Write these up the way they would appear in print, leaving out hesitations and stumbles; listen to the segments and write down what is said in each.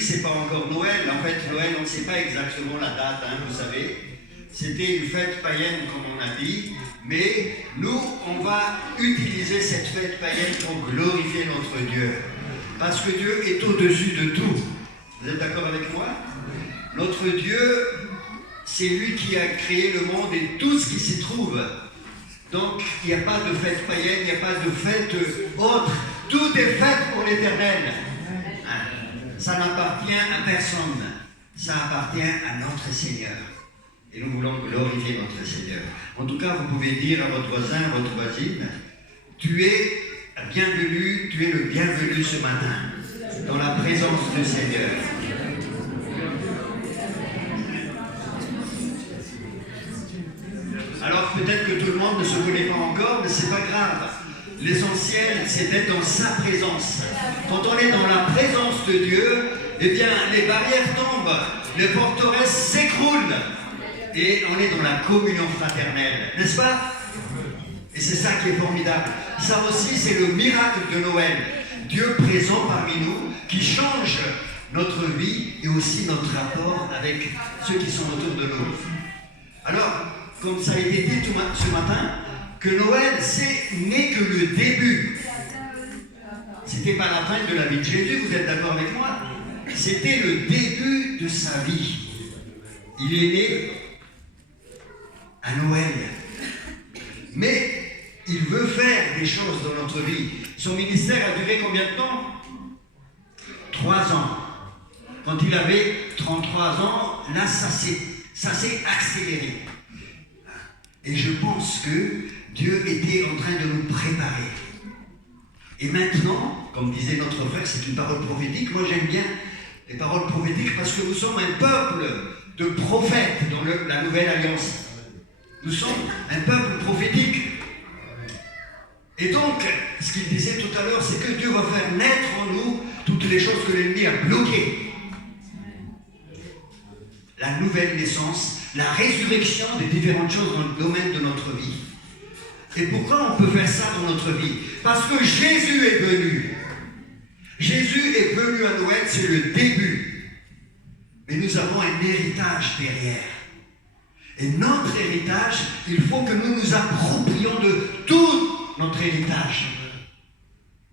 c'est pas encore Noël. En fait, Noël, on ne sait pas exactement la date, hein, vous savez. C'était une fête païenne, comme on a dit. Mais nous, on va utiliser cette fête païenne pour glorifier notre Dieu. Parce que Dieu est au-dessus de tout. Vous êtes d'accord avec moi? Notre Dieu, c'est lui qui a créé le monde et tout ce qui s'y trouve. Donc, il n'y a pas de fête païenne, il n'y a pas de fête autre. Tout est fait pour l'Éternel. Ça n'appartient à personne. Ça appartient à notre Seigneur. Et nous voulons glorifier notre Seigneur. En tout cas, vous pouvez dire à votre voisin, à votre voisine, tu es bienvenu, tu es le bienvenu ce matin, dans la présence du Seigneur. Alors peut-être que tout le monde ne se connaît pas encore, mais c'est pas grave. L'essentiel, c'est d'être dans sa présence. Quand on est dans la présence de Dieu, eh bien, les barrières tombent, les forteresses s'écroulent, et on est dans la communion fraternelle, n'est-ce pas? Et c'est ça qui est formidable. Ça aussi, c'est le miracle de Noël. Dieu présent parmi nous, qui change notre vie et aussi notre rapport avec ceux qui sont autour de nous. Alors, comme ça a été dit ce matin, que Noël, n'est que le début. C'était pas la fin de la vie de Jésus, vous êtes d'accord avec moi? C'était le début de sa vie. Il est né à Noël. Mais il veut faire des choses dans notre vie. Son ministère a duré combien de temps? 3 ans. Quand il avait 33 ans, là, ça s'est accéléré. Et je pense que Dieu était en train de nous préparer. Et maintenant, comme disait notre frère, c'est une parole prophétique. Moi, j'aime bien les paroles prophétiques parce que nous sommes un peuple de prophètes dans la Nouvelle Alliance. Nous sommes un peuple prophétique. Et donc, ce qu'il disait tout à l'heure, c'est que Dieu va faire naître en nous toutes les choses que l'ennemi a bloquées. La nouvelle naissance, la résurrection des différentes choses dans le domaine de notre vie. Et pourquoi on peut faire ça dans notre vie? Parce que Jésus est venu. Jésus est venu à Noël, c'est le début. Mais nous avons un héritage derrière. Et notre héritage, il faut que nous nous approprions de tout notre héritage.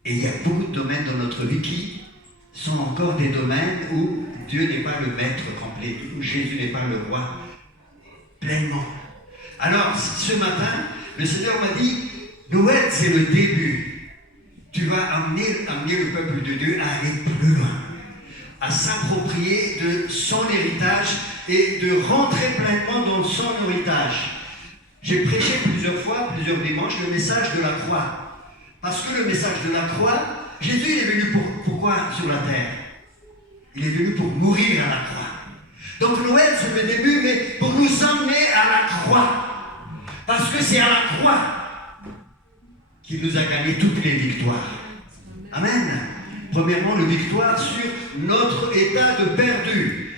Et il y a beaucoup de domaines dans notre vie qui sont encore des domaines où Dieu n'est pas le maître complet, où Jésus n'est pas le roi pleinement. Alors, ce matin, le Seigneur m'a dit, Noël, c'est le début. Tu vas amener le peuple de Dieu à aller plus loin, à s'approprier de son héritage et de rentrer pleinement dans son héritage. J'ai prêché plusieurs fois, plusieurs dimanches, le message de la croix. Parce que le message de la croix, Jésus il est venu pourquoi sur la terre? Il est venu pour mourir à la croix. Donc Noël, c'est le début, mais pour nous emmener à la croix. Parce que c'est à la croix qu'il nous a gagné toutes les victoires. Amen. Premièrement, la victoire sur notre état de perdu.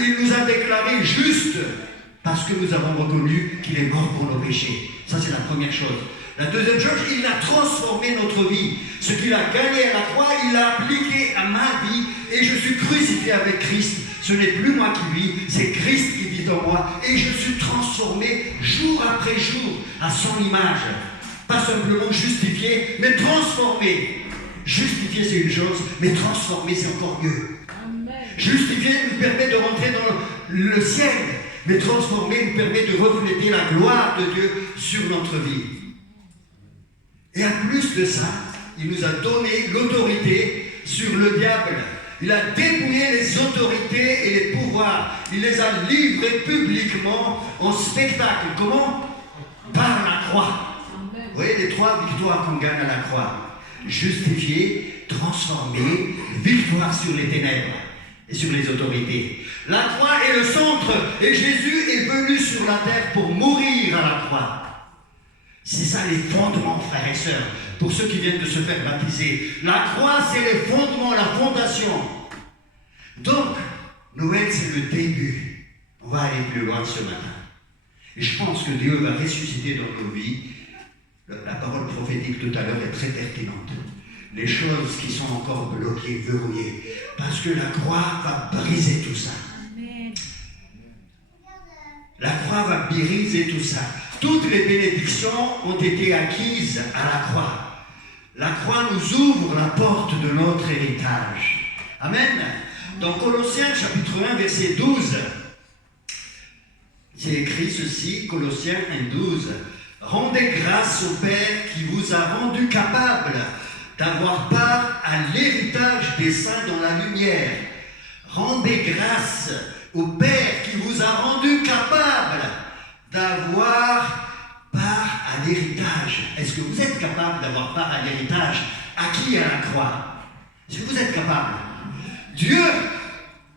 Il nous a déclaré juste parce que nous avons reconnu qu'il est mort pour nos péchés. Ça, c'est la première chose. La deuxième chose, il a transformé notre vie. Ce qu'il a gagné à la croix, il l'a appliqué à ma vie et je suis crucifié avec Christ. Ce n'est plus moi qui vis, c'est Christ qui vit en moi et je suis transformé jour après jour à son image. Pas simplement justifié, mais transformé. Justifier, c'est une chose, mais transformer, c'est encore mieux. Justifier nous permet de rentrer dans le ciel, mais transformer nous permet de refléter la gloire de Dieu sur notre vie. Et en plus de ça, il nous a donné l'autorité sur le diable. Il a dépouillé les autorités et les pouvoirs. Il les a livrés publiquement en spectacle. Comment? Par la croix. Vous voyez les 3 victoires qu'on gagne à la croix. Justifié, transformé, victoire sur les ténèbres et sur les autorités. La croix est le centre et Jésus est venu sur la terre pour mourir à la croix. C'est ça les fondements, frères et sœurs, pour ceux qui viennent de se faire baptiser. La croix, c'est les fondements, la fondation. Donc, Noël, c'est le début. On va aller plus loin ce matin. Et je pense que Dieu va ressusciter dans nos vies. La parole prophétique tout à l'heure est très pertinente. les choses qui sont encore bloquées, verrouillées. Parce que la croix va briser tout ça. La croix va briser tout ça. Toutes les bénédictions ont été acquises à la croix. La croix nous ouvre la porte de notre héritage. Amen. Dans Colossiens chapitre 1, verset 12, c'est écrit ceci, Colossiens 1, 12. Rendez grâce au Père qui vous a rendu capable d'avoir part à l'héritage des saints dans la lumière. Rendez grâce au Père qui vous a rendu capable d'avoir part à l'héritage. Est-ce que vous êtes capable d'avoir part à l'héritage acquis à la croix? Est-ce que vous êtes capable? Dieu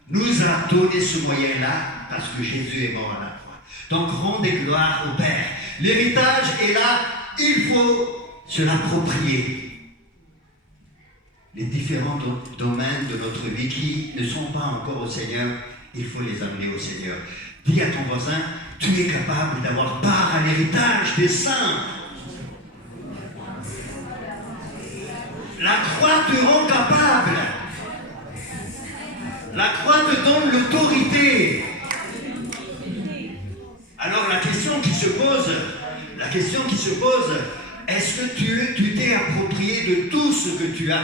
nous a donné ce moyen-là parce que Jésus est mort à la croix. Donc rendez gloire au Père. L'héritage est là, il faut se l'approprier. Les différents domaines de notre vie qui ne sont pas encore au Seigneur, il faut les amener au Seigneur. Dis à ton voisin, tu es capable d'avoir part à l'héritage des saints. La croix te rend capable. La croix te donne l'autorité. Alors la question qui se pose, est-ce que tu t'es approprié de tout ce que tu as?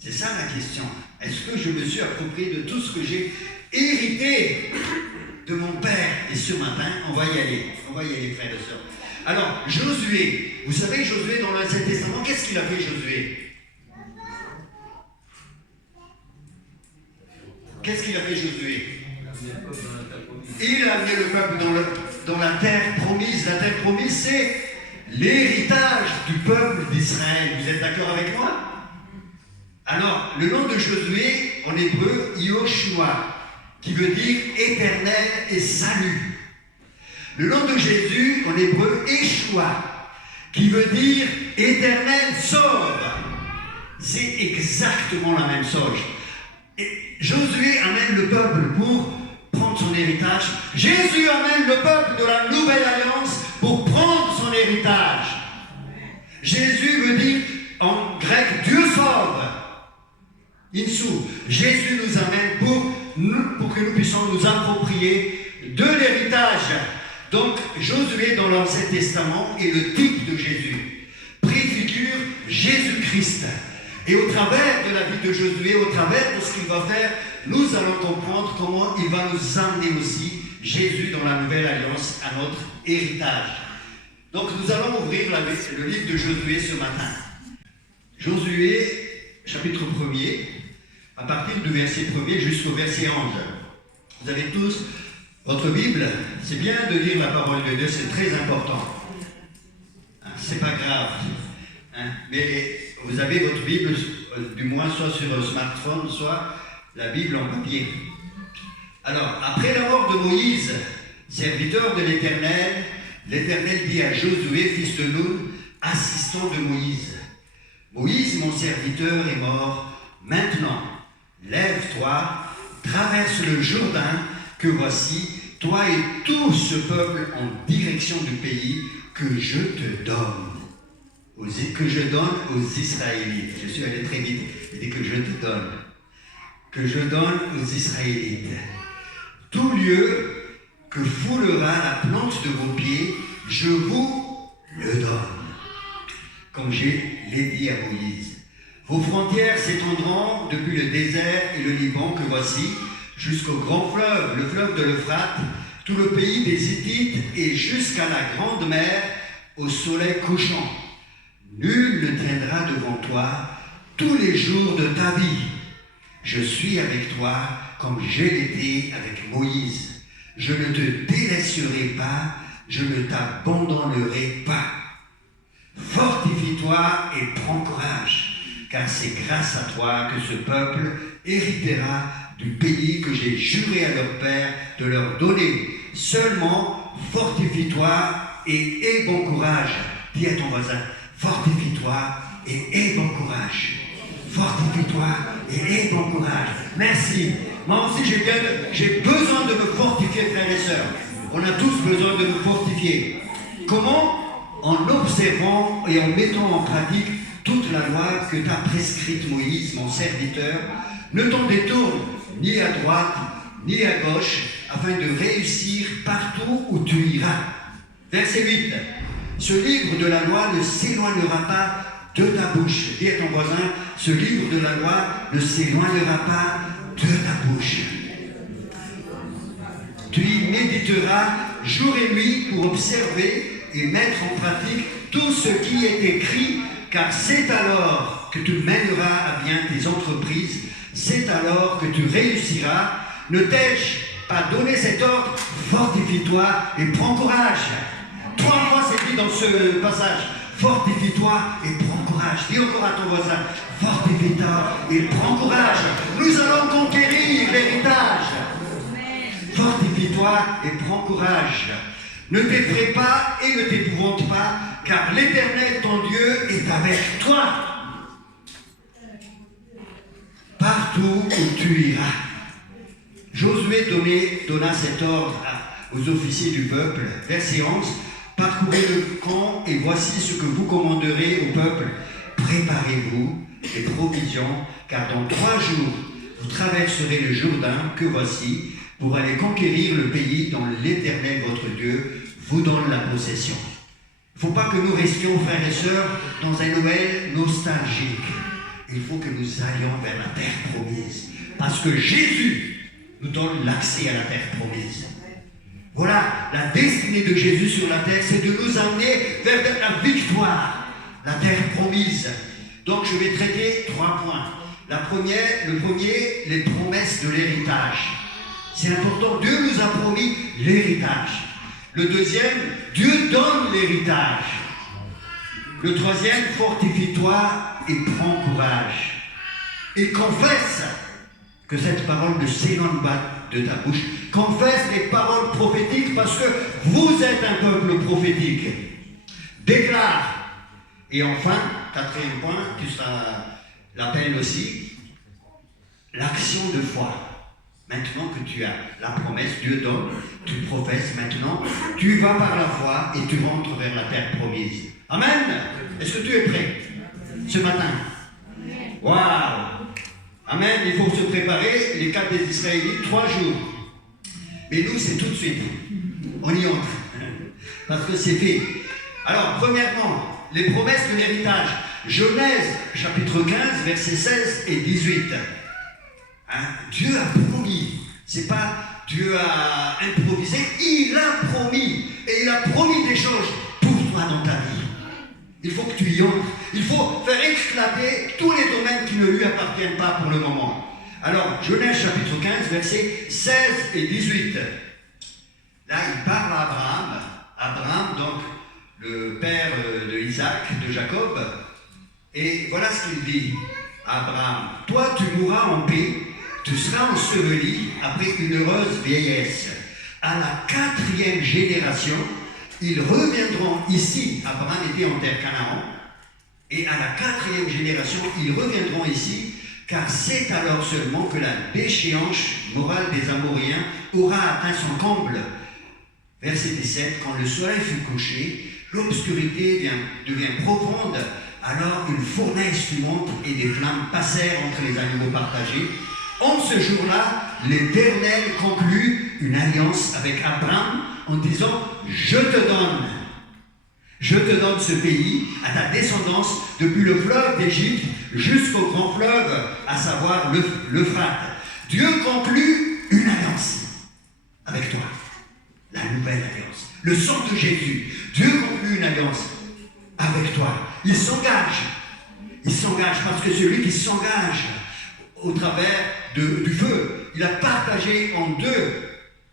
C'est ça la question. Est-ce que je me suis approprié de tout ce que j'ai hérité de mon Père? Et ce matin, on va y aller, frères et sœurs. Alors, Josué, vous savez, Josué dans l'Ancien Testament, qu'est-ce qu'il a fait, Josué? Qu'est-ce qu'il a fait, Josué? Il a amené le peuple dans la terre promise. La terre promise, c'est l'héritage du peuple d'Israël. Vous êtes d'accord avec moi? Alors, le nom de Josué, en hébreu, Yoshua, qui veut dire éternel et salut. Le nom de Jésus, en hébreu, Yeshua, qui veut dire éternel sauve. C'est exactement la même chose. Et Josué amène le peuple pour prendre son héritage. Jésus amène le peuple de la nouvelle alliance pour prendre son héritage. Jésus veut dire en grec Dieu sauve. Insou. Jésus nous amène pour que nous puissions nous approprier de l'héritage. Donc Josué dans l'Ancien Testament est le type de Jésus. Préfigure Jésus-Christ. Et au travers de la vie de Josué, au travers de ce qu'il va faire, nous allons comprendre comment il va nous amener aussi, Jésus, dans la nouvelle alliance, à notre héritage. Donc nous allons ouvrir le livre de Josué ce matin. Josué, chapitre 1er, à partir du verset 1er jusqu'au verset 11. Vous avez tous votre Bible. C'est bien de lire la parole de Dieu, c'est très important. C'est pas grave. Mais vous avez votre Bible, du moins soit sur un smartphone, soit la Bible en papier. Alors, après la mort de Moïse, serviteur de l'Éternel, l'Éternel dit à Josué, fils de Nun, assistant de Moïse, Moïse, mon serviteur, est mort. Maintenant, lève-toi, traverse le Jourdain, que voici, toi et tout ce peuple en direction du pays que je te donne. Que je donne aux Israélites. Je suis allé très vite. Il dit que je te donne. Que je donne aux Israélites. Tout lieu que foulera la plante de vos pieds, je vous le donne. Comme je l'ai dit à Moïse. Vos frontières s'étendront depuis le désert et le Liban que voici, jusqu'au grand fleuve, le fleuve de l'Euphrate, tout le pays des Hittites et jusqu'à la grande mer au soleil couchant. Nul ne tiendra devant toi tous les jours de ta vie. Je suis avec toi comme je l'étais avec Moïse. Je ne te délaisserai pas, je ne t'abandonnerai pas. Fortifie-toi et prends courage, car c'est grâce à toi que ce peuple héritera du pays que j'ai juré à leur père de leur donner. Seulement, fortifie-toi et aie bon courage. Dis à ton voisin, fortifie-toi et aie bon courage. Fortifie-toi et aie bon courage. Merci. Moi aussi, j'ai besoin de me fortifier, frères et sœurs. On a tous besoin de nous fortifier. Comment? En observant et en mettant en pratique toute la loi que t'a prescrite Moïse, mon serviteur, ne t'en détourne ni à droite, ni à gauche, afin de réussir partout où tu iras. Verset 8. Ce livre de la loi ne s'éloignera pas de ta bouche. Dis à ton voisin, ce livre de la loi ne s'éloignera pas de ta bouche. Tu y méditeras jour et nuit pour observer et mettre en pratique tout ce qui est écrit, car c'est alors que tu mèneras à bien tes entreprises, c'est alors que tu réussiras. Ne t'ai-je pas donné cet ordre? Fortifie-toi et prends courage. 3 fois c'est dit dans ce passage. Fortifie-toi et prends courage. Dis encore à ton voisin, fortifie-toi et prends courage. Nous allons conquérir l'héritage. Fortifie-toi et prends courage. Ne t'effraie pas et ne t'épouvante pas, car l'Éternel, ton Dieu, est avec toi. Partout où tu iras. Josué donna cet ordre aux officiers du peuple. Verset 11. Parcourez le camp et voici ce que vous commanderez au peuple. Préparez-vous les provisions, car dans 3 jours, vous traverserez le Jourdain que voici, pour aller conquérir le pays dont l'Éternel, votre Dieu, vous donne la possession. Il ne faut pas que nous restions, frères et sœurs, dans un Noël nostalgique. Il faut que nous allions vers la terre promise. Parce que Jésus nous donne l'accès à la terre promise. Voilà, la destinée de Jésus sur la terre, c'est de nous amener vers la victoire, la terre promise. Donc je vais traiter 3 points. Le premier, les promesses de l'héritage. C'est important, Dieu nous a promis l'héritage. Le deuxième, Dieu donne l'héritage. Le troisième, fortifie-toi et prends courage. Et confesse que cette parole ne s'éloigne pas de ta bouche. Confesse les paroles prophétiques parce que vous êtes un peuple prophétique. Déclare. Et enfin, 4e point, tu seras l'appel aussi, l'action de foi. Maintenant que tu as la promesse, Dieu donne, tu professes maintenant, tu vas par la foi et tu rentres vers la terre promise. Amen. Est-ce que tu es prêt ce matin? Waouh. Amen. Il faut se préparer. Les 4 des Israélites, 3 jours. Mais nous, c'est tout de suite. On y entre. Parce que c'est fait. Alors, premièrement, les promesses de l'héritage. Genèse, chapitre 15, versets 16 et 18. Dieu a promis. C'est pas Dieu a improvisé. Il a promis. Et il a promis des choses pour toi dans ta vie. Il faut que tu y entres. Il faut faire éclater tous les domaines qui ne lui appartiennent pas pour le moment. Alors, Genèse chapitre 15, versets 16 et 18. Là, il parle à Abraham. Abraham, donc, le père de Isaac, de Jacob. Et voilà ce qu'il dit à Abraham. Toi, tu mourras en paix. Tu seras enseveli après une heureuse vieillesse. À la 4e génération, ils reviendront ici. Abraham était en terre Canaan. Et à la 4e génération, ils reviendront ici, car c'est alors seulement que la déchéance morale des Amoréens aura atteint son comble. Verset 17, quand le soleil fut couché, l'obscurité devient profonde, alors une fournaise fumante et des flammes passèrent entre les animaux partagés. En ce jour-là, l'Éternel conclut une alliance avec Abraham en disant « Je te donne ce pays à ta descendance depuis le fleuve d'Égypte jusqu'au grand fleuve, à savoir l'Euphrate. » Dieu conclut une alliance avec toi, la nouvelle alliance, le sang de Jésus. Dieu conclut une alliance avec toi. Il s'engage parce que celui qui s'engage au travers du feu, il a partagé en 2.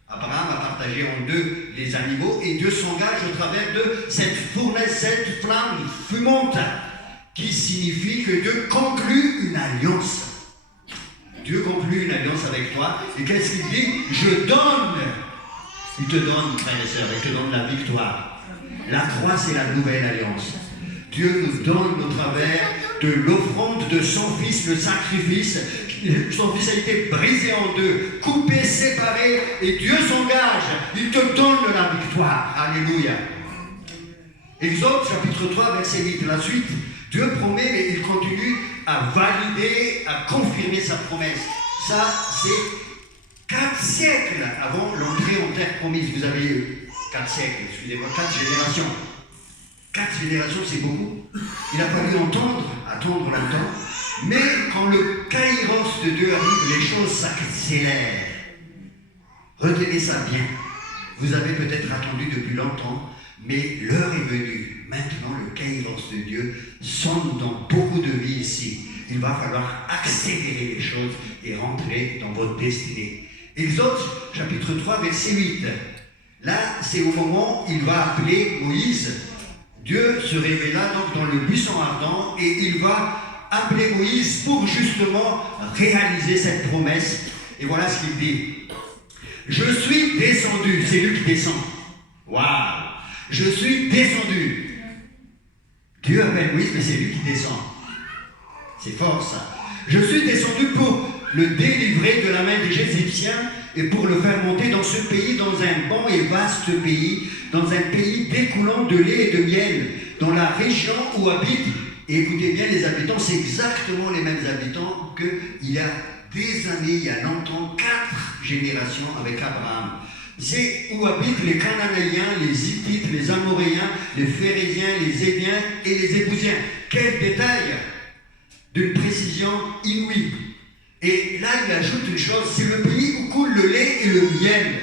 Abraham a partagé en 2 les animaux et Dieu s'engage au travers de cette fournaise, cette flamme fumante qui signifie que Dieu conclut une alliance. Dieu conclut une alliance avec toi et qu'est-ce qu'il dit? Je donne. Il te donne, frères et sœurs, il te donne la victoire. La croix, c'est la nouvelle alliance. Dieu nous donne au travers de l'offrande de son Fils, le sacrifice. Son Fils a été brisé en 2, coupé, séparé, et Dieu s'engage. Il te donne la victoire. Alléluia. Exode chapitre 3, verset 8, la suite. Dieu promet, mais il continue à valider, à confirmer sa promesse. Ça, c'est 4 siècles avant l'entrée en terre promise. Vous avez eu 4 siècles, excusez-moi, 4 générations. 4 générations, c'est beaucoup. Il a fallu attendre longtemps. Mais quand le kairos de Dieu arrive, les choses s'accélèrent. Retenez ça bien. Vous avez peut-être attendu depuis longtemps, mais l'heure est venue. Maintenant, le kairos de Dieu sonne dans beaucoup de vies ici. Il va falloir accélérer les choses et rentrer dans votre destinée. Exode, chapitre 3, verset 8. Là, c'est au moment où il va appeler Moïse. Dieu se révéla donc dans le buisson ardent et il va appeler Moïse pour justement réaliser cette promesse. Et voilà ce qu'il dit. Je suis descendu, c'est lui qui descend. Waouh! Je suis descendu. Dieu appelle Moïse, mais c'est lui qui descend. C'est fort ça. Je suis descendu pour le délivrer de la main des Égyptiens et pour le faire monter dans ce pays, dans un bon et vaste pays, dans un pays découlant de lait et de miel, dans la région où habitent, et écoutez bien les habitants, c'est exactement les mêmes habitants qu'il y a des années, il y a longtemps, 4 générations avec Abraham. C'est où habitent les Cananéens, les Hittites, les Amoréens, les Phérésiens, les Héviens et les Ébousiens. Quel détail d'une précision inouïe. Et là, il ajoute une chose, c'est le pays où coule le lait et le miel.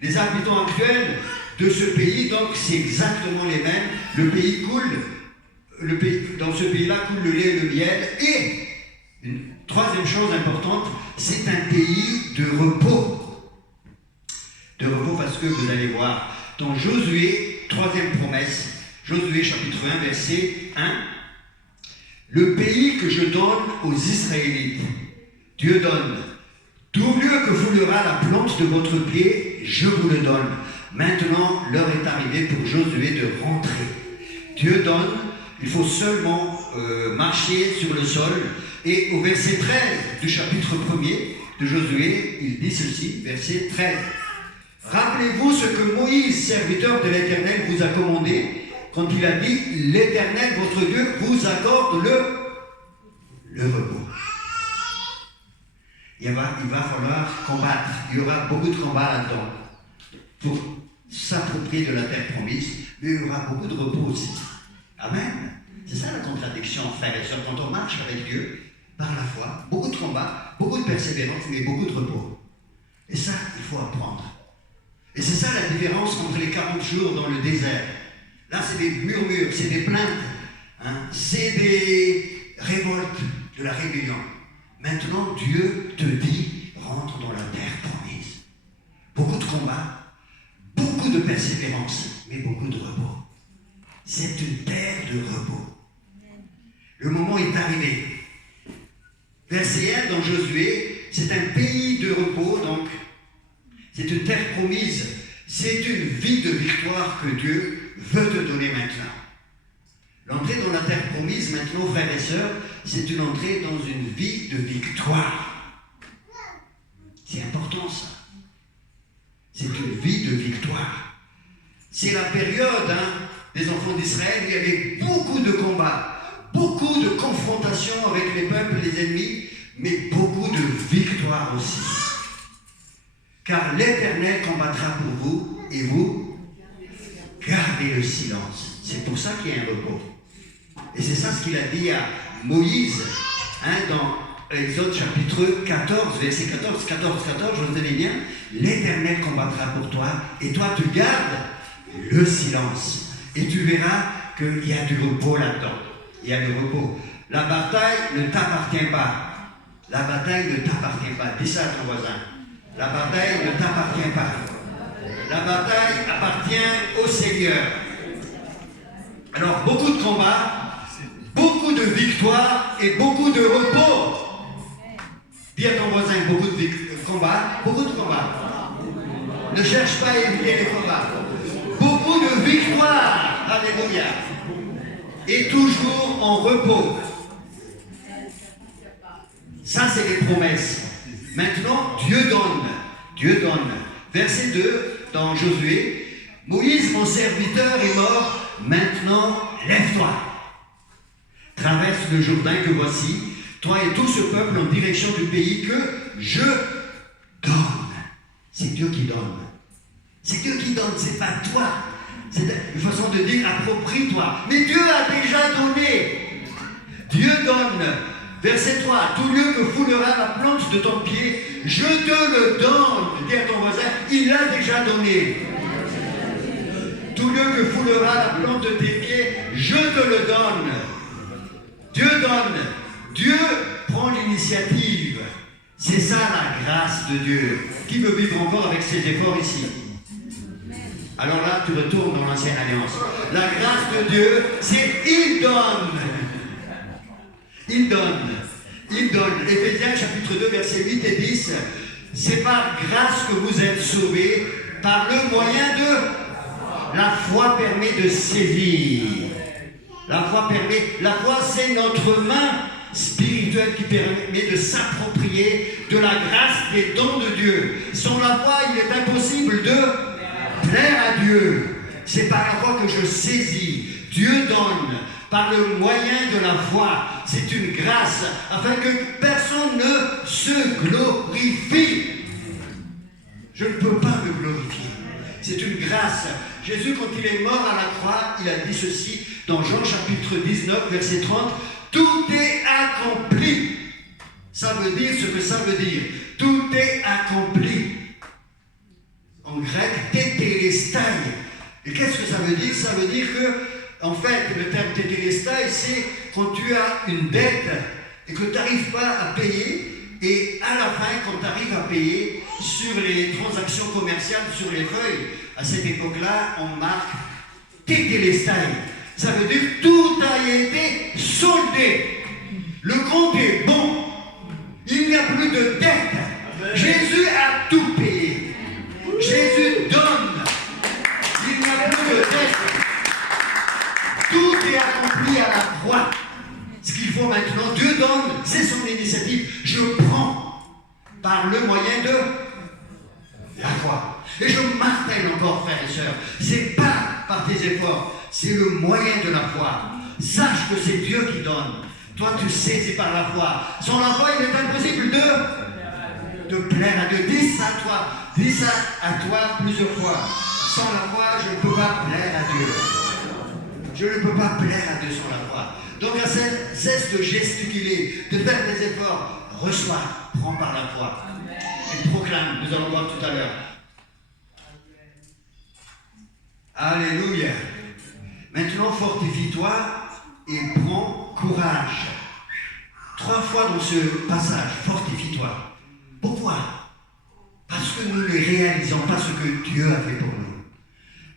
Les habitants actuels de ce pays, donc, c'est exactement les mêmes. Le pays coule, dans ce pays-là coule le lait et le miel. Et une troisième chose importante, c'est un pays de repos. De repos parce que vous allez voir, dans Josué, 3e promesse, Josué chapitre 1, verset 1, le pays que je donne aux Israélites, Dieu donne, tout lieu que foulera la plante de votre pied, je vous le donne. Maintenant, l'heure est arrivée pour Josué de rentrer. Dieu donne, il faut seulement marcher sur le sol. Et au verset 13 du chapitre 1er de Josué, il dit ceci, verset 13. Rappelez-vous ce que Moïse, serviteur de l'Éternel, vous a commandé quand il a dit « L'Éternel, votre Dieu, vous accorde le repos ». Il va falloir combattre. Il y aura beaucoup de combats là-dedans pour s'approprier de la terre promise, mais il y aura beaucoup de repos aussi. Amen. C'est ça la contradiction, frères et sœurs. Quand on marche avec Dieu, par la foi, beaucoup de combats, beaucoup de persévérance, mais beaucoup de repos. Et ça, il faut apprendre. Et c'est ça la différence entre les 40 jours dans le désert. Là, c'est des murmures, c'est des plaintes, hein, c'est des révoltes de la rébellion. Maintenant, Dieu te dit, rentre dans la terre promise. Beaucoup de combats, beaucoup de persévérance, mais beaucoup de repos. C'est une terre de repos. Le moment est arrivé. Verset 1 dans Josué, c'est un pays de repos, donc c'est une terre promise. C'est une vie de victoire que Dieu veut te donner maintenant. L'entrée dans la terre promise, maintenant, frères et sœurs, c'est une entrée dans une vie de victoire. C'est important, ça. C'est une vie de victoire. C'est la période des enfants d'Israël où il y avait beaucoup de combats, beaucoup de confrontations avec les peuples, les ennemis, mais beaucoup de victoires aussi. Car l'Éternel combattra pour vous, et vous, gardez le silence. C'est pour ça qu'il y a un repos. Et c'est ça ce qu'il a dit à Moïse, dans Exode chapitre 14, verset 14, je vous ai dit bien, l'Éternel combattra pour toi, et toi tu gardes le silence. Et tu verras qu'il y a du repos là-dedans. Il y a du repos. La bataille ne t'appartient pas. La bataille ne t'appartient pas. Dis ça à ton voisin. La bataille ne t'appartient pas. La bataille appartient au Seigneur. Alors, beaucoup de combats, beaucoup de victoires et beaucoup de repos. Dis à ton voisin, beaucoup de combats, beaucoup de combats. Ne cherche pas à éviter les combats. Beaucoup de victoires. Alléluia. Et toujours en repos. Ça, c'est les promesses. Maintenant, Dieu donne. Dieu donne. Verset 2, dans Josué. Moïse, mon serviteur, est mort. Maintenant, lève-toi. traverse le Jourdain que voici, toi et tout ce peuple en direction du pays que je donne. C'est Dieu qui donne. C'est Dieu qui donne, c'est pas toi. C'est une façon de dire approprie-toi. Mais Dieu a déjà donné. Dieu donne. Verset 3. Tout lieu que foulera la plante de ton pied, je te le donne. Dis à ton voisin, il l'a déjà donné. Tout lieu que foulera la plante de tes pieds, je te le donne. Dieu donne. Dieu prend l'initiative. C'est ça la grâce de Dieu. Qui veut vivre encore avec ses efforts ici? Alors là, tu retournes dans l'ancienne alliance. La grâce de Dieu, c'est il donne. Il donne. Il donne. Éphésiens chapitre 2, versets 8 et 10. C'est par grâce que vous êtes sauvés, par le moyen de... La foi permet de saisir. La foi permet... La foi, c'est notre main spirituelle qui permet de s'approprier de la grâce des dons de Dieu. Sans la foi, il est impossible de plaire à Dieu. C'est par la foi que je saisis. Dieu donne par le moyen de la foi. C'est une grâce afin que personne ne se glorifie. Je ne peux pas me glorifier. C'est une grâce. Jésus, quand il est mort à la croix, il a dit ceci dans Jean chapitre 19, verset 30. Tout est accompli. Ça veut dire ce que ça veut dire. Tout est accompli. En grec, tétélestai. Et qu'est-ce que ça veut dire? Ça veut dire que, en fait, le terme tétélestai, c'est quand tu as une dette et que tu n'arrives pas à payer, et à la fin, quand tu arrives à payer, sur les transactions commerciales, sur les feuilles, à cette époque-là, on marque tétélestai. Ça veut dire que tout a été soldé. Le compte est bon. Il n'y a plus de dette. Jésus a tout payé. Jésus donne. Il n'y a plus de dette. Tout est accompli à la croix. Ce qu'il faut maintenant, Dieu donne, c'est son initiative. Je prends par le moyen de la foi. Et je martèle encore, frères et sœurs, c'est pas par tes efforts, c'est le moyen de la foi. Sache que c'est Dieu qui donne. Toi, tu sais, c'est par la foi. Sans la foi, il est impossible de plaire à Dieu. Dis ça à toi. Dis ça à toi plusieurs fois. Sans la foi, je ne peux pas plaire à Dieu. Je ne peux pas plaire à Dieu sans la foi. Donc, cesse de gesticuler, de faire des efforts. Reçois, prends par la foi. Et proclame. Nous allons voir tout à l'heure. Alléluia. Maintenant, fortifie-toi et prends courage. 3 fois dans ce passage, fortifie-toi. Pourquoi? Parce que nous ne réalisons pas ce que Dieu a fait pour nous.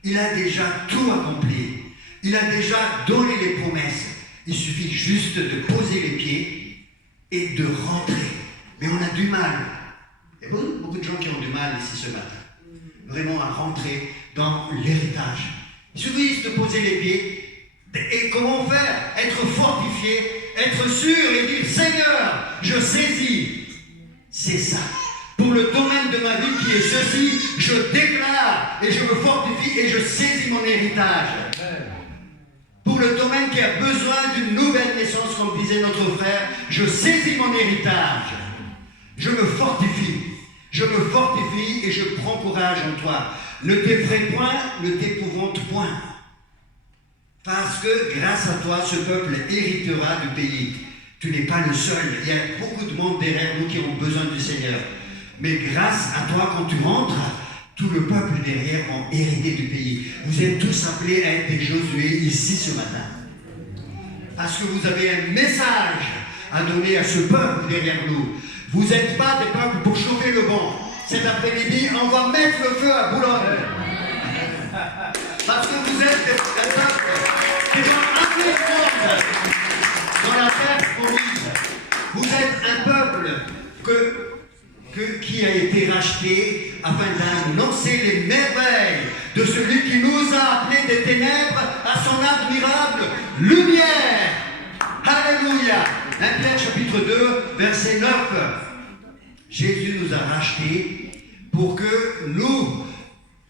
Il a déjà tout accompli. Il a déjà donné les promesses. Il suffit juste de poser les pieds et de rentrer. Mais on a du mal. Il y a beaucoup de gens qui ont du mal ici ce matin. Vraiment à rentrer dans l'héritage. Il suffit juste de poser les pieds. Et comment faire? Être fortifié, être sûr et dire Seigneur, je saisis. C'est ça. Pour le domaine de ma vie qui est ceci, je déclare et je me fortifie et je saisis mon héritage. Pour le domaine qui a besoin d'une nouvelle naissance, comme disait notre frère, je saisis mon héritage. Je me fortifie. Je me fortifie et je prends courage en toi. Ne t'effraie point, ne t'épouvante point. Parce que grâce à toi, ce peuple héritera du pays. Tu n'es pas le seul. Il y a beaucoup de monde derrière nous qui ont besoin du Seigneur. Mais grâce à toi, quand tu rentres, tout le peuple derrière va hériter du pays. Vous êtes tous appelés à être des Josué ici ce matin. Parce que vous avez un message à donner à ce peuple derrière nous. Vous n'êtes pas des peuples pour chauffer le vent. Cet après-midi, on va mettre le feu à Boulogne. Parce que vous êtes des peuples qui vont amener le monde dans la terre promise. Vous êtes un peuple qui a été racheté afin d'annoncer les merveilles de celui qui nous a appelés des ténèbres à son admirable lumière. Alléluia. 1 Pierre chapitre 2, verset 9. Jésus nous a rachetés pour que nous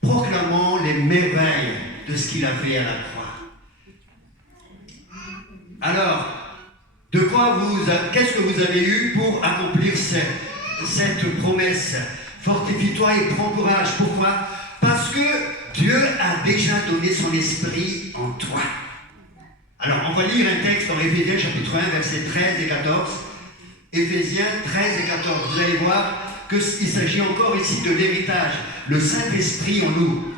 proclamons les merveilles de ce qu'il a fait à la croix. Alors, Qu'est-ce que vous avez eu pour accomplir cette promesse? Fortifie-toi et prends courage. Pourquoi? Parce que Dieu a déjà donné son esprit en toi. Alors, on va lire un texte dans Éphésiens chapitre 1, versets 13 et 14. Éphésiens 13 et 14. Vous allez voir qu'il s'agit encore ici de l'héritage, le Saint-Esprit en nous.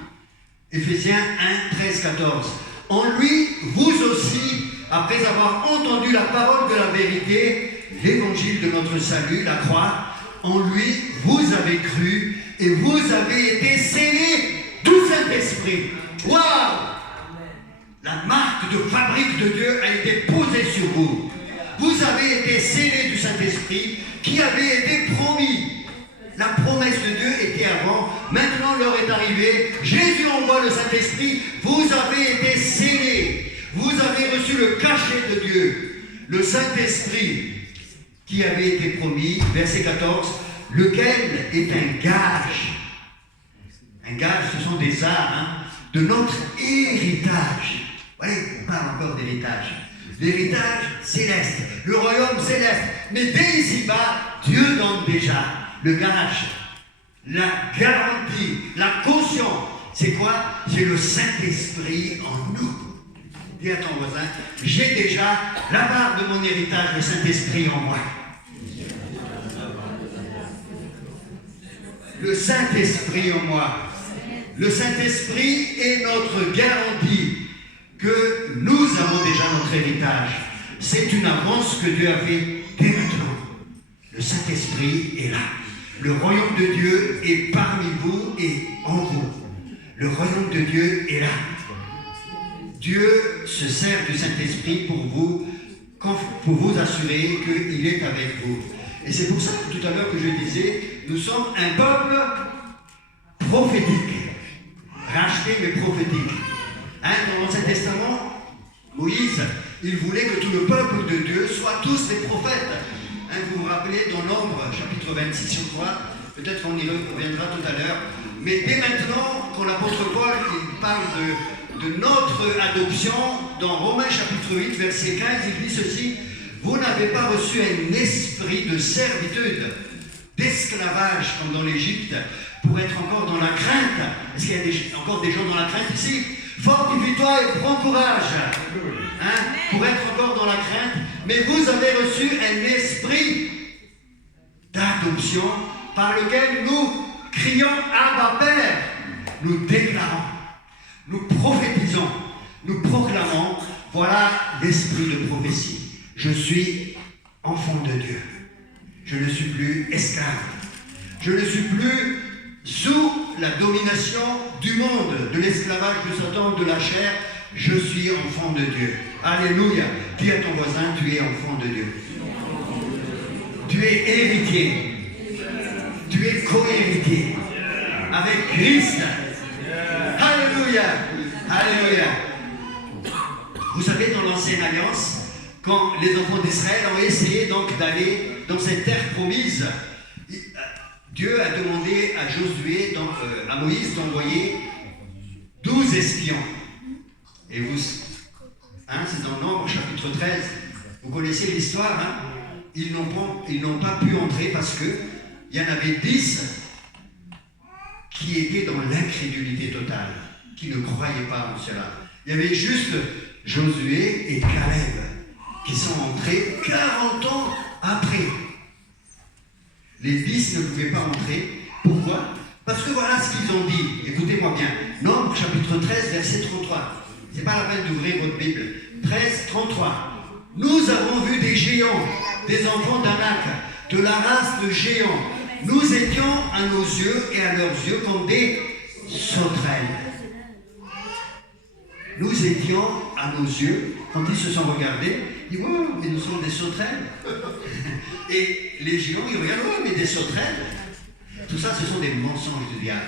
Éphésiens 1, 13, 14. En lui, vous aussi, après avoir entendu la parole de la vérité, l'évangile de notre salut, la croix, en lui, vous avez cru et vous avez été scellés du Saint-Esprit. Waouh! La marque de fabrique de Dieu a été posée sur vous. Vous avez été scellés du Saint-Esprit qui avait été promis. La promesse de Dieu était avant, maintenant l'heure est arrivée. Jésus envoie le Saint-Esprit, vous avez été scellés. Vous avez reçu le cachet de Dieu, le Saint-Esprit qui avait été promis, verset 14, lequel est un gage. Un gage, ce sont des arts, de notre héritage. Vous voyez, on parle encore d'héritage. L'héritage céleste, le royaume céleste. Mais dès ici-bas, Dieu donne déjà le gage, la garantie, la caution. C'est quoi? C'est le Saint-Esprit en nous. Dis à ton voisin, j'ai déjà la part de mon héritage, le Saint-Esprit en moi. Le Saint-Esprit en moi. Le Saint-Esprit est notre garantie que nous avons déjà notre héritage. C'est une avance que Dieu a fait dès maintenant. Le Saint-Esprit est là. Le royaume de Dieu est parmi vous et en vous. Le royaume de Dieu est là. Dieu se sert du Saint-Esprit pour vous assurer qu'il est avec vous. Et c'est pour ça que tout à l'heure que je disais, nous sommes un peuple prophétique. Racheté mais prophétique. Dans l'Ancien Testament, Moïse, il voulait que tout le peuple de Dieu soit tous des prophètes. Vous vous rappelez dans Nombre, chapitre 26, je crois, peut-être qu'on y reviendra tout à l'heure, mais dès maintenant, quand l'apôtre Paul il parle de notre adoption, dans Romains chapitre 8, verset 15, il dit ceci, vous n'avez pas reçu un esprit de servitude, d'esclavage comme dans l'Égypte, pour être encore dans la crainte. Est-ce qu'il y a encore des gens dans la crainte ici? Fortifie-toi et prends courage. Pour être encore dans la crainte. Mais vous avez reçu un esprit d'adoption par lequel nous crions Abba Père. Nous déclarons, nous prophétisons, nous proclamons, voilà l'esprit de prophétie. Je suis enfant de Dieu. Je ne suis plus esclave. Je ne suis plus sous la domination du monde, de l'esclavage de Satan, de la chair. Je suis enfant de Dieu. Alléluia. Dis à ton voisin, tu es enfant de Dieu. Tu es héritier. Tu es co-héritier avec Christ. Alléluia. Alléluia. Vous savez, dans l'Ancienne Alliance, quand les enfants d'Israël ont essayé donc d'aller dans cette terre promise, Dieu a demandé à Josué, à Moïse, d'envoyer 12 espions. Et vous, c'est dans Nombre, chapitre 13, vous connaissez l'histoire, ils n'ont pas pu entrer parce qu'il y en avait 10 qui étaient dans l'incrédulité totale, qui ne croyaient pas en cela. Il y avait juste Josué et Caleb qui sont entrés 40 ans après. Les 10 ne pouvaient pas entrer. Pourquoi? Parce que voilà ce qu'ils ont dit. Écoutez-moi bien. Nombre, chapitre 13, verset 33. Ce n'est pas la peine d'ouvrir votre Bible. 13, 33. Nous avons vu des géants, des enfants d'Anak, de la race de géants. Nous étions à nos yeux et à leurs yeux comme des sauterelles. Nous étions à nos yeux, quand ils se sont regardés, ils disent, oh, mais nous sommes des sauterelles. Et les géants, ils regardent, oh, mais des sauterelles. Tout ça, ce sont des mensonges du diable.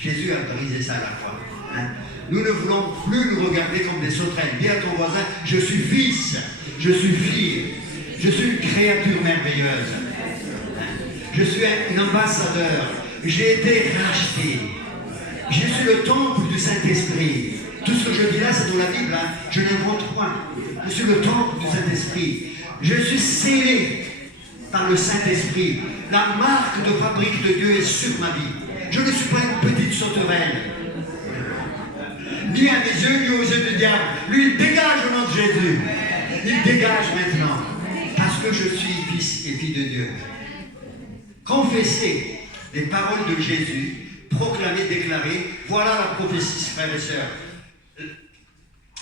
Jésus a brisé ça à la croix. Nous ne voulons plus nous regarder comme des sauterelles. Dis à ton voisin, je suis fils, je suis fille, je suis une créature merveilleuse. Je suis un ambassadeur. J'ai été racheté. Je suis le temple du Saint-Esprit. Tout ce que je dis là, c'est dans la Bible. Hein. Je n'invente point. Je suis le temple du Saint-Esprit. Je suis scellé par le Saint-Esprit. La marque de fabrique de Dieu est sur ma vie. Je ne suis pas une petite sauterelle. Ni à mes yeux, ni aux yeux du diable. Lui, il dégage au nom de Jésus. Il dégage maintenant. Parce que je suis fils et fille de Dieu. Confessez les paroles de Jésus, proclamez, déclarez. Voilà la prophétie, frères et sœurs.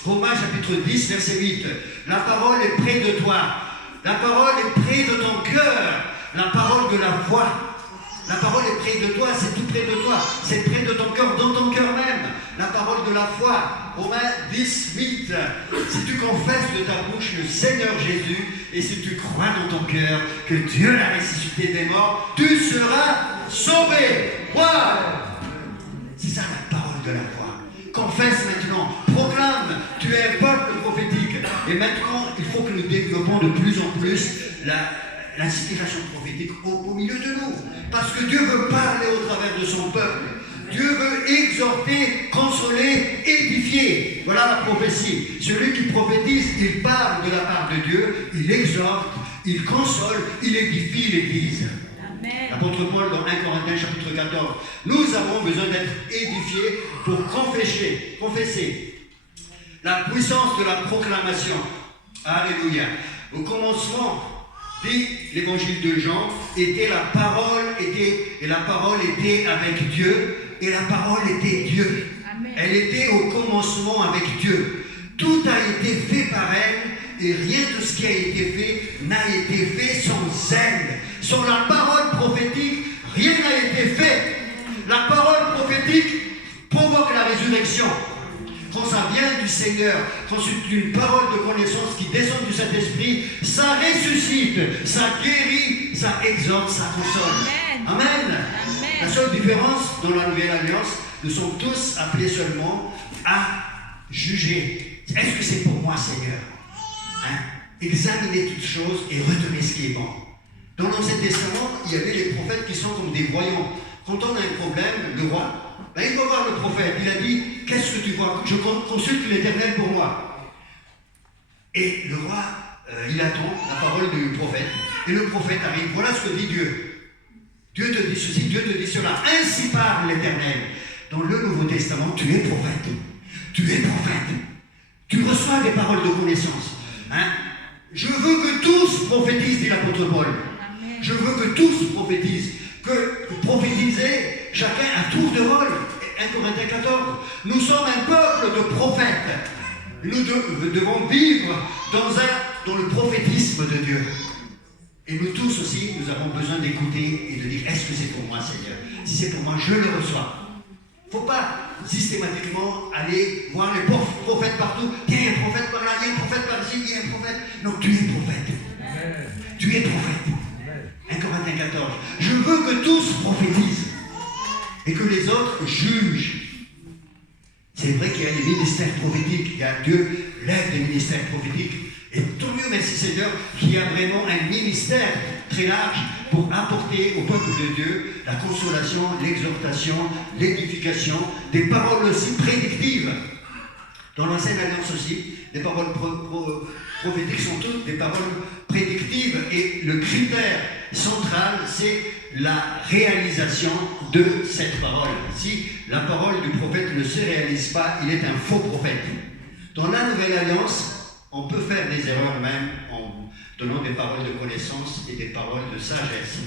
Romains chapitre 10, verset 8. La parole est près de toi. La parole est près de ton cœur. La parole de la foi. La parole est près de toi, c'est tout près de toi. C'est près de ton cœur, dans ton cœur même. La parole de la foi. Romains 10, 8. Si tu confesses de ta bouche le Seigneur Jésus, et si tu crois dans ton cœur que Dieu l'a ressuscité des morts, tu seras sauvé. Quoi? C'est ça la parole de la foi. Confesse maintenant, proclame, tu es un peuple prophétique. Et maintenant, il faut que nous développons de plus en plus l'inspiration prophétique au milieu de nous. Parce que Dieu veut parler au travers de son peuple. Dieu veut exhorter, consoler, édifier. Voilà la prophétie. Celui qui prophétise, il parle de la part de Dieu, il exhorte, il console, il édifie l'Église. L'apôtre Paul dans 1 Corinthiens chapitre 14. Nous avons besoin d'être édifiés pour confesser la puissance de la proclamation. Alléluia. Au commencement, dit l'évangile de Jean, et la parole était avec Dieu, et la parole était Dieu. Amen. Elle était au commencement avec Dieu. Tout a été fait par elle, et rien de ce qui a été fait n'a été fait sans elle. Sans la parole prophétique, rien n'a été fait. La parole prophétique provoque la résurrection. Quand ça vient du Seigneur, quand c'est une parole de connaissance qui descend du Saint-Esprit, ça ressuscite, ça guérit, ça exhorte, ça console. Amen. Amen. La seule différence dans la Nouvelle Alliance, nous sommes tous appelés seulement à juger. Est-ce que c'est pour moi, Seigneur? Examinez toutes choses et retenez ce qui est bon. Dans l'Ancien Testament, il y avait les prophètes qui sont comme des voyants. Quand on a un problème, le roi, il va voir le prophète. Il a dit, qu'est-ce que tu vois? Je consulte l'Éternel pour moi. Et le roi, il attend la parole du prophète. Et le prophète arrive. Voilà ce que dit Dieu. Dieu te dit ceci, Dieu te dit cela. Ainsi parle l'Éternel. Dans le Nouveau Testament, tu es prophète. Tu es prophète. Tu reçois des paroles de connaissance. Je veux que tous prophétisent, dit l'apôtre Paul. Je veux que tous prophétisent. Que prophétiser chacun à tour de rôle. 1 Corinthiens 14. Nous sommes un peuple de prophètes. Nous devons vivre dans le prophétisme de Dieu. Et nous tous aussi, nous avons besoin d'écouter et de dire, est-ce que c'est pour moi, Seigneur? Si c'est pour moi, je le reçois. Il ne faut pas systématiquement aller voir les prophètes partout. Tiens, il y a un prophète par là, il y a un prophète par-ci, il y a un prophète. Non, tu es prophète. Tu es prophète. 1 Corinthiens 14. Je veux que tous prophétisent et que les autres jugent. C'est vrai qu'il y a des ministères prophétiques. Dieu lève des ministères prophétiques. Et tant mieux, merci Seigneur, qu'il y a vraiment un ministère très large pour apporter au peuple de Dieu la consolation, l'exhortation, l'édification, des paroles aussi prédictives. Dans l'Ancienne Alliance aussi, les paroles prophétiques sont toutes des paroles prédictives et le critère central, c'est la réalisation de cette parole. Si la parole du prophète ne se réalise pas, il est un faux prophète. Dans la Nouvelle Alliance, on peut faire des erreurs même en donnant des paroles de connaissance et des paroles de sagesse.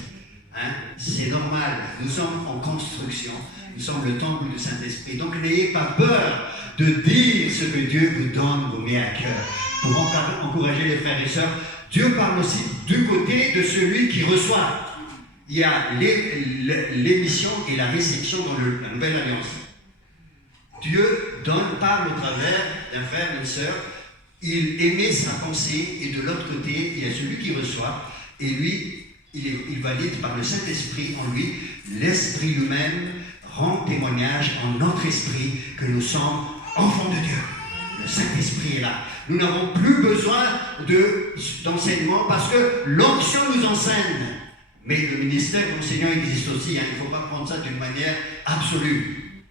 C'est normal, nous sommes en construction, nous sommes le temple du Saint-Esprit. Donc n'ayez pas peur de dire ce que Dieu vous donne, vous met à cœur. Pour encourager les frères et sœurs, Dieu parle aussi du côté de celui qui reçoit. Il y a l'émission et la réception dans la Nouvelle Alliance. Dieu parle au travers d'un frère, d'une sœur. Il émet sa pensée et de l'autre côté, il y a celui qui reçoit et lui, il valide par le Saint-Esprit en lui. L'Esprit lui-même rend témoignage en notre esprit que nous sommes enfants de Dieu. Le Saint-Esprit est là. Nous n'avons plus besoin d'enseignement parce que l'onction nous enseigne. Mais le ministère d'enseignant existe aussi. Il ne faut pas prendre ça d'une manière absolue.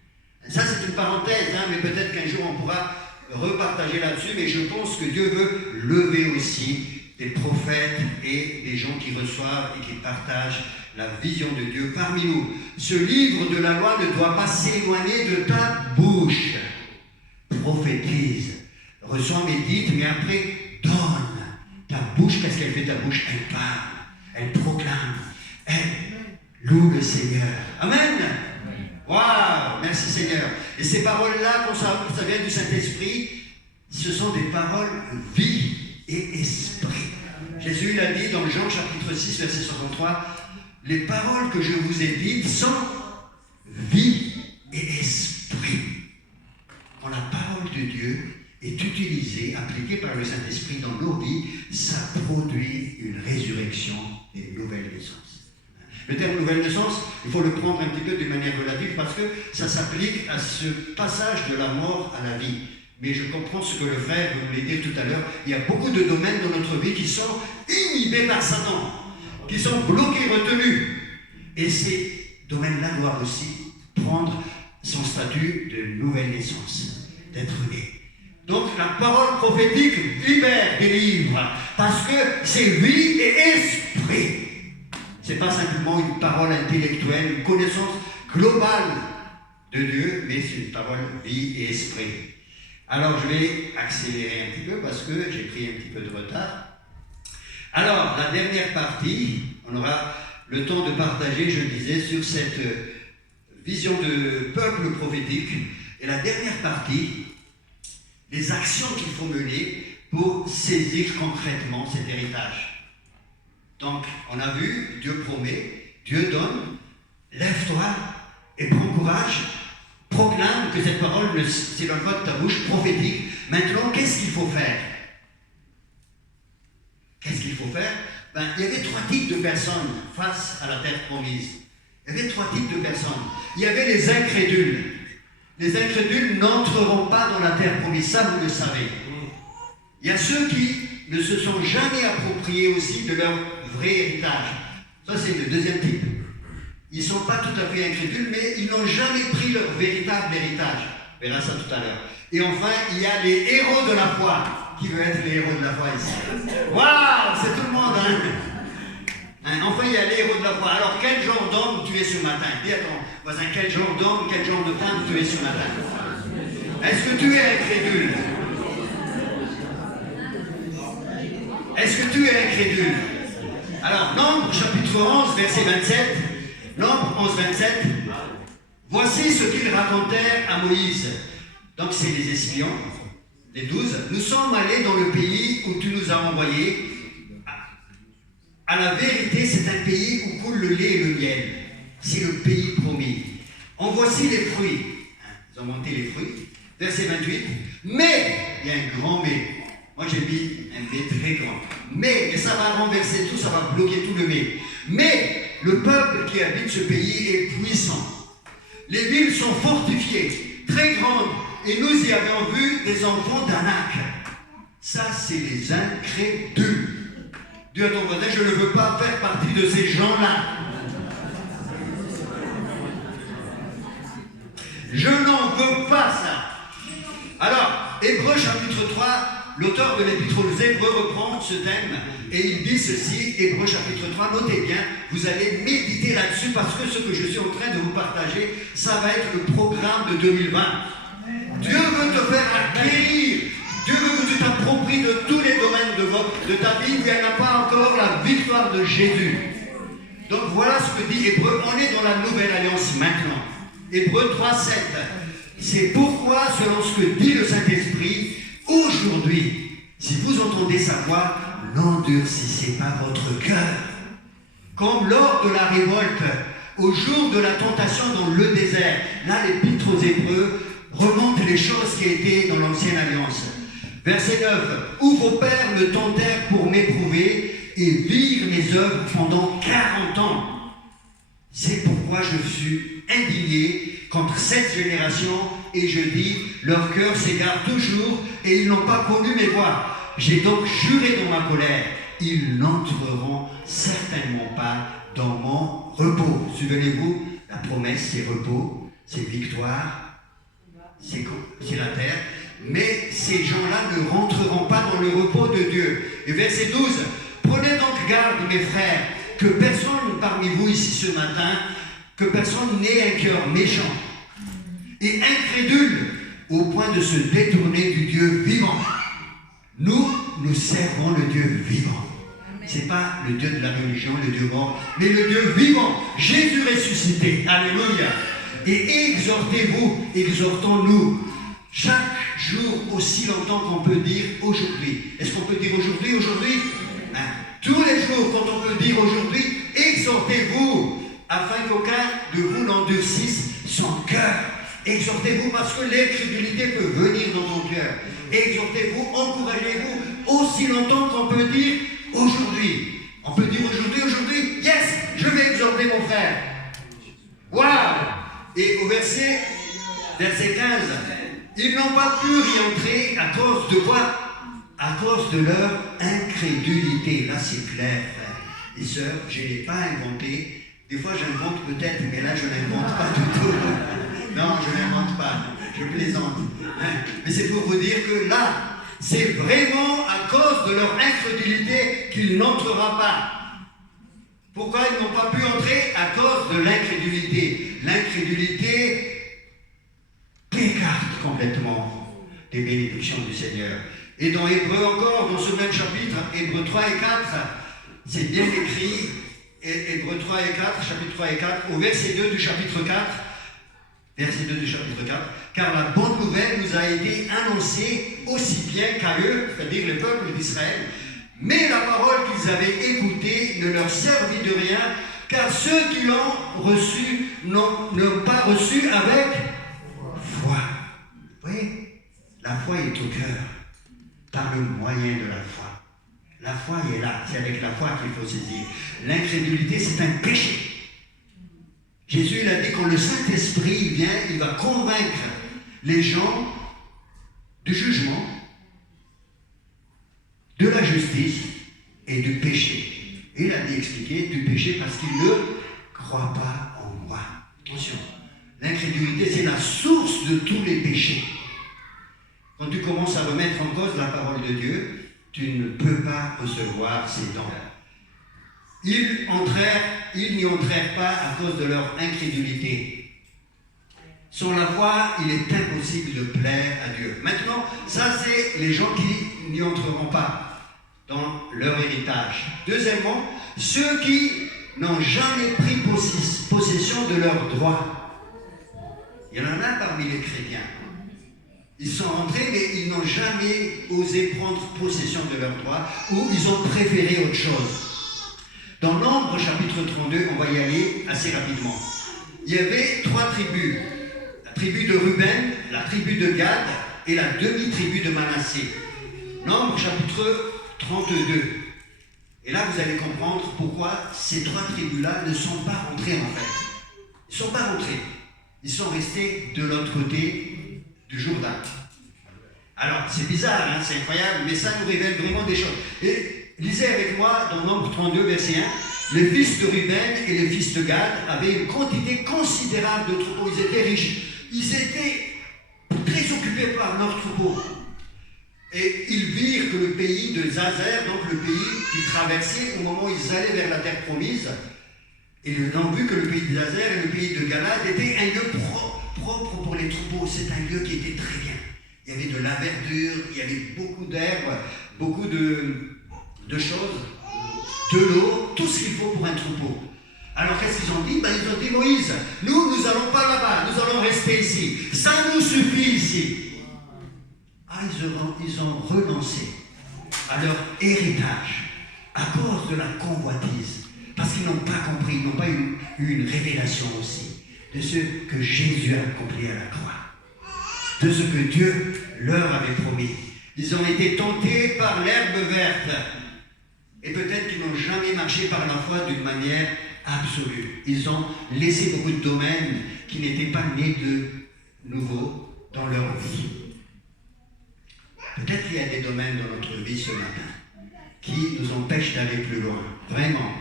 Ça, c'est une parenthèse, hein, mais peut-être qu'un jour on pourra repartager là-dessus, mais je pense que Dieu veut lever aussi des prophètes et des gens qui reçoivent et qui partagent la vision de Dieu parmi nous. Ce livre de la loi ne doit pas s'éloigner de ta bouche. Prophétise, reçois, médite, mais après, donne. Ta bouche, qu'est-ce qu'elle fait ta bouche? Elle parle, elle proclame, elle loue le Seigneur. Amen. Waouh, merci Seigneur. Et ces paroles-là, quand ça vient du Saint-Esprit, ce sont des paroles vie et esprit. Jésus l'a dit dans Jean chapitre 6, verset 63, les paroles que je vous ai dites sont vie et esprit. Quand la parole de Dieu est utilisée, appliquée par le Saint-Esprit dans nos vies, ça produit une résurrection et une nouvelle naissance. Le terme nouvelle naissance, il faut le prendre un petit peu de manière relative parce que ça s'applique à ce passage de la mort à la vie. Mais je comprends ce que le frère voulait dire tout à l'heure. Il y a beaucoup de domaines dans notre vie qui sont inhibés par Satan, qui sont bloqués, retenus. Et ces domaines-là doivent aussi prendre son statut de nouvelle naissance, d'être né. Donc la parole prophétique libère, délivre, parce que c'est vie et esprit. Ce n'est pas simplement une parole intellectuelle, une connaissance globale de Dieu, mais c'est une parole vie et esprit. Alors je vais accélérer un petit peu parce que j'ai pris un petit peu de retard. Alors la dernière partie, on aura le temps de partager, je disais, sur cette vision de peuple prophétique. Et la dernière partie, les actions qu'il faut mener pour saisir concrètement cet héritage. Donc, on a vu, Dieu promet, Dieu donne, lève-toi et prends courage, proclame que cette parole ne s'éloigne pas de ta bouche, prophétique. Maintenant, qu'est-ce qu'il faut faire? Qu'est-ce qu'il faut faire? Il y avait 3 types de personnes face à la terre promise. Il y avait 3 types de personnes. Il y avait les incrédules. Les incrédules n'entreront pas dans la terre promise, ça vous le savez. Il y a ceux qui ne se sont jamais appropriés aussi de leur vrai héritage. Ça, c'est le deuxième type. Ils ne sont pas tout à fait incrédules, mais ils n'ont jamais pris leur véritable héritage. On verra ça tout à l'heure. Et enfin, il y a les héros de la foi. Qui veut être les héros de la foi ici? Waouh, c'est tout le monde, hein? Enfin, il y a les héros de la foi. Alors, quel genre d'homme tu es ce matin? Dis à ton voisin, quel genre d'homme, quel genre de femme tu es ce matin? Est-ce que tu es incrédule? Est-ce que tu es incrédule? Alors, Nombre, chapitre 11, verset 27, Nombre 11, 27, voici ce qu'ils racontèrent à Moïse. Donc, c'est les espions, les 12. Nous sommes allés dans le pays où tu nous as envoyés. À la vérité, c'est un pays où coule le lait et le miel. C'est le pays promis. En voici les fruits. Ils ont monté les fruits. Verset 28. Mais, il y a un grand mais. Moi, j'ai mis un mais très grand. Mais ça va renverser tout, ça va bloquer tout le mais. Mais, le peuple qui habite ce pays est puissant. Les villes sont fortifiées, très grandes, et nous y avions vu des enfants d'Anak. Ça, c'est les incrédules. Dis à ton voisin, je ne veux pas faire partie de ces gens-là. Je n'en veux pas ça. Alors, Hébreux chapitre 3, l'auteur de l'épître aux Hébreux reprend ce thème et il dit ceci, Hébreux chapitre 3, notez bien, vous allez méditer là-dessus parce que ce que je suis en train de vous partager, ça va être le programme de 2020. Dieu veut te faire acquérir, Dieu veut que tu t'appropries de tous les domaines de ta vie où il n'y en a pas encore la victoire de Jésus. Donc voilà ce que dit Hébreux, on est dans la nouvelle alliance maintenant. Hébreux 3, 7. C'est pourquoi, selon ce que dit le Saint-Esprit, aujourd'hui, si vous entendez sa voix, n'endurcissez pas votre cœur. Comme lors de la révolte, au jour de la tentation dans le désert. Là, l'épître aux Hébreux remonte les choses qui étaient dans l'ancienne alliance. Verset 9. Où vos pères me tentèrent pour m'éprouver et virent mes œuvres pendant 40 ans. C'est pourquoi je suis indigné contre cette génération et je dis, leur cœur s'égare toujours et ils n'ont pas connu mes voies. J'ai donc juré dans ma colère, ils n'entreront certainement pas dans mon repos. Souvenez-vous, la promesse c'est repos, c'est victoire c'est la terre, mais ces gens-là ne rentreront pas dans le repos de Dieu. Et verset 12, prenez donc garde, mes frères, que personne parmi vous ici ce matin, que personne n'ait un cœur méchant et incrédule au point de se détourner du Dieu vivant. Nous servons le Dieu vivant. Ce n'est pas le Dieu de la religion, le Dieu mort, mais le Dieu vivant, Jésus ressuscité. Alléluia. Et exhortons-nous, chaque jour aussi longtemps qu'on peut dire aujourd'hui. Est-ce qu'on peut dire aujourd'hui? Hein? Tous les jours, quand on peut dire aujourd'hui, exhortez-vous, afin qu'aucun de vous n'endurcisse son cœur. Exhortez-vous parce que l'incrédulité peut venir dans ton cœur. Exhortez-vous, encouragez-vous aussi longtemps qu'on peut dire aujourd'hui. On peut dire aujourd'hui, yes, je vais exhorter mon frère. Waouh! Et au verset 15, ils n'ont pas pu y entrer à cause de quoi? À cause de leur incrédulité. Là, c'est clair, frères et sœurs, je ne l'ai pas inventé. Des fois, j'invente peut-être, mais là, je n'invente pas du tout. Non, je n'invente pas, je plaisante. Mais c'est pour vous dire que là, c'est vraiment à cause de leur incrédulité qu'il n'entrera pas. Pourquoi ils n'ont pas pu entrer? À cause de l'incrédulité. L'incrédulité écarte complètement des bénédictions du Seigneur. Et dans Hébreux encore, dans ce même chapitre, Hébreux 3 et 4, c'est bien écrit, Hébreux 3 et 4, chapitre 3 et 4, au verset 2 du chapitre 4, verset 2 du chapitre 4, car la bonne nouvelle nous a été annoncée aussi bien qu'à eux, c'est-à-dire le peuple d'Israël, mais la parole qu'ils avaient écoutée ne leur servit de rien, car ceux qui l'ont reçue n'ont pas reçu avec foi. Vous voyez, la foi est au cœur, par le moyen de la foi. La foi est là, c'est avec la foi qu'il faut saisir. L'incrédulité, c'est un péché. Jésus il a dit quand le Saint-Esprit vient, il va convaincre les gens du jugement, de la justice et du péché. Et il a dit expliquer du péché parce qu'ils ne croient pas en moi. Attention, l'incrédulité c'est la source de tous les péchés. Quand tu commences à remettre en cause la parole de Dieu, tu ne peux pas recevoir ses dons. Ils n'y entrèrent pas à cause de leur incrédulité. Sans la foi, il est impossible de plaire à Dieu. Maintenant, ça c'est les gens qui n'y entreront pas dans leur héritage. Deuxièmement, ceux qui n'ont jamais pris possession de leurs droits. Il y en a parmi les chrétiens. Ils sont rentrés, mais ils n'ont jamais osé prendre possession de leurs droits ou ils ont préféré autre chose. Dans Nombre, chapitre 32, on va y aller assez rapidement. Il y avait 3 tribus. La tribu de Ruben, la tribu de Gad et la demi-tribu de Manassé. Nombre, chapitre 32. Et là, vous allez comprendre pourquoi ces 3 tribus-là ne sont pas rentrées en fait. Ils ne sont pas rentrés. Ils sont restés de l'autre côté du Jourdain. Alors, c'est bizarre, hein, c'est incroyable, mais ça nous révèle vraiment des choses. Et lisez avec moi dans Nombre 32, verset 1, les fils de Ruben et les fils de Gad avaient une quantité considérable de troupeaux, ils étaient riches. Ils étaient très occupés par leurs troupeaux. Et ils virent que le pays de Zazer, donc le pays qu'ils traversaient au moment où ils allaient vers la terre promise, et ils ont vu que le pays de Zazer et le pays de Galade étaient un lieu propre pour les troupeaux. C'est un lieu qui était très bien. Il y avait de la verdure, il y avait beaucoup d'herbes, beaucoup de choses, de l'eau, tout ce qu'il faut pour un troupeau. Alors qu'est-ce qu'ils ont dit? Ils ont dit Moïse, nous n'allons pas là-bas, nous allons rester ici. Ça nous suffit ici. Ils ont renoncé à leur héritage à cause de la convoitise. Parce qu'ils n'ont pas compris, ils n'ont pas eu une révélation aussi de ce que Jésus a accompli à la croix. De ce que Dieu leur avait promis. Ils ont été tentés par l'herbe verte. Et peut-être qu'ils n'ont jamais marché par la foi d'une manière absolue. Ils ont laissé beaucoup de domaines qui n'étaient pas nés de nouveau dans leur vie. Peut-être qu'il y a des domaines dans notre vie ce matin qui nous empêchent d'aller plus loin. Vraiment.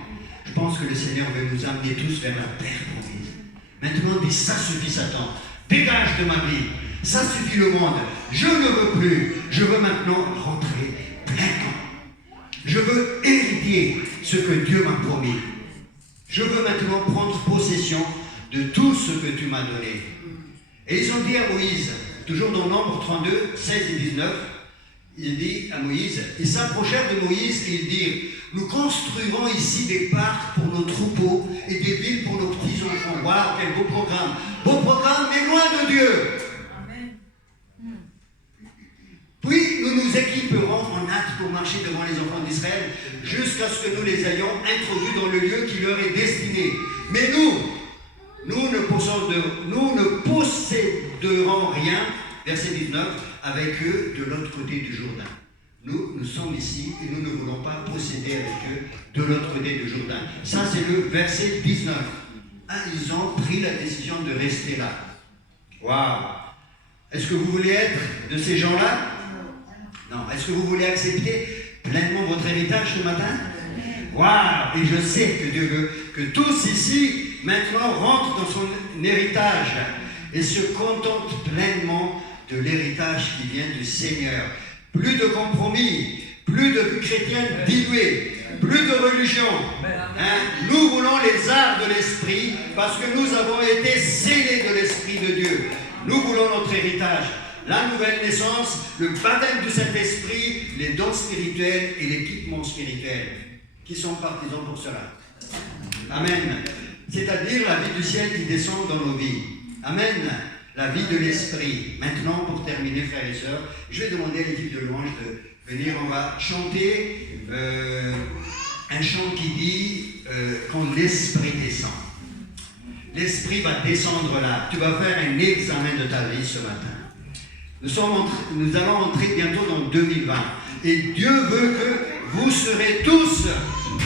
Je pense que le Seigneur veut nous amener tous vers la terre promise. Maintenant, dis ça suffit Satan. Dégage de ma vie. Ça suffit le monde. Je ne veux plus. Je veux maintenant rentrer pleinement. Je veux hériter ce que Dieu m'a promis. Je veux maintenant prendre possession de tout ce que tu m'as donné. Et ils ont dit à Moïse, toujours dans Nombre 32, 16 et 19, il dit à Moïse, ils s'approchèrent de Moïse et ils dirent, nous construirons ici des parcs pour nos troupeaux et des villes pour nos petits-enfants. Waouh, quel beau programme. Beau programme, mais loin de Dieu. Amen. Puis nous nous équiperons en hâte pour marcher devant les enfants d'Israël jusqu'à ce que nous les ayons introduits dans le lieu qui leur est destiné. Mais nous ne posséderons rien, verset 19, avec eux de l'autre côté du Jourdain. Nous sommes ici et nous ne voulons pas posséder avec eux de l'autre côté du Jourdain. Ça, c'est le verset 19. Ils ont pris la décision de rester là. Waouh! Est-ce que vous voulez être de ces gens-là? Non. Est-ce que vous voulez accepter pleinement votre héritage ce matin? Waouh! Et je sais que Dieu veut que tous ici, maintenant, rentrent dans son héritage et se contentent pleinement de l'héritage qui vient du Seigneur. Plus de compromis, plus de vie chrétienne diluée, plus de religion. Nous voulons les arts de l'esprit parce que nous avons été scellés de l'esprit de Dieu. Nous voulons notre héritage, la nouvelle naissance, le baptême du Saint-Esprit, les dons spirituels et l'équipement spirituel. Qui sont partisans pour cela? Amen. C'est-à-dire la vie du ciel qui descend dans nos vies. Amen. La vie de l'esprit. Maintenant, pour terminer, frères et sœurs, je vais demander à l'équipe de louange de venir. On va chanter un chant qui dit quand l'esprit descend. L'esprit va descendre là. Tu vas faire un examen de ta vie ce matin. Nous allons entrer bientôt dans 2020. Et Dieu veut que vous serez tous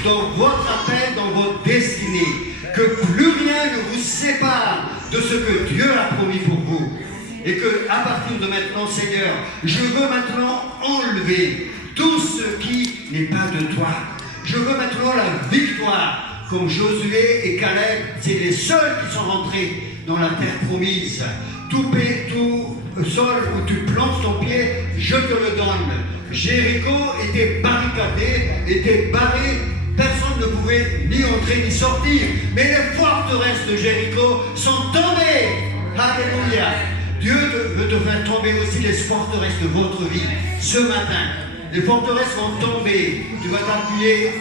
dans votre appel, dans votre destinée. Que plus rien ne vous sépare de ce que Dieu a promis pour vous. Et que à partir de maintenant, Seigneur, je veux maintenant enlever tout ce qui n'est pas de toi. Je veux maintenant la victoire. Comme Josué et Caleb, c'est les seuls qui sont rentrés dans la terre promise. Tout sol où tu plantes ton pied, je te le donne. Jéricho était barricadé, était barré. Personne ne pouvait ni entrer ni sortir. Mais les forteresses de Jéricho sont tombées. Alléluia. Dieu veut te faire tomber aussi les forteresses de votre vie ce matin. Les forteresses vont tomber. Tu vas t'appuyer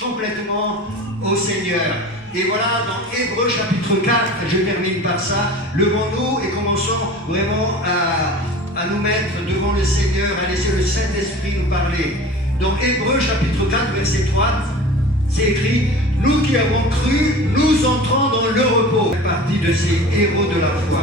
complètement au Seigneur. Et voilà, dans Hébreux chapitre 4, je termine par ça. Levons-nous et commençons vraiment à nous mettre devant le Seigneur, à laisser le Saint-Esprit nous parler. Dans Hébreux chapitre 4, verset 3, c'est écrit, nous qui avons cru, nous entrons dans le repos. C'est partie de ces héros de la foi.